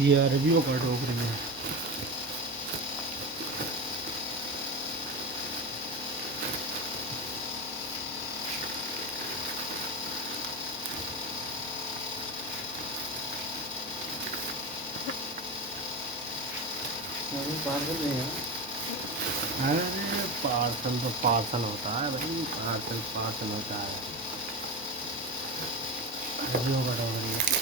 ये अरबियों का डोगरी है। पार्सल नहीं है। अरे पार्सल तो पार्सल होता है भाई, पार्सल पार्सल होता है। अरबियों का डोगरी है।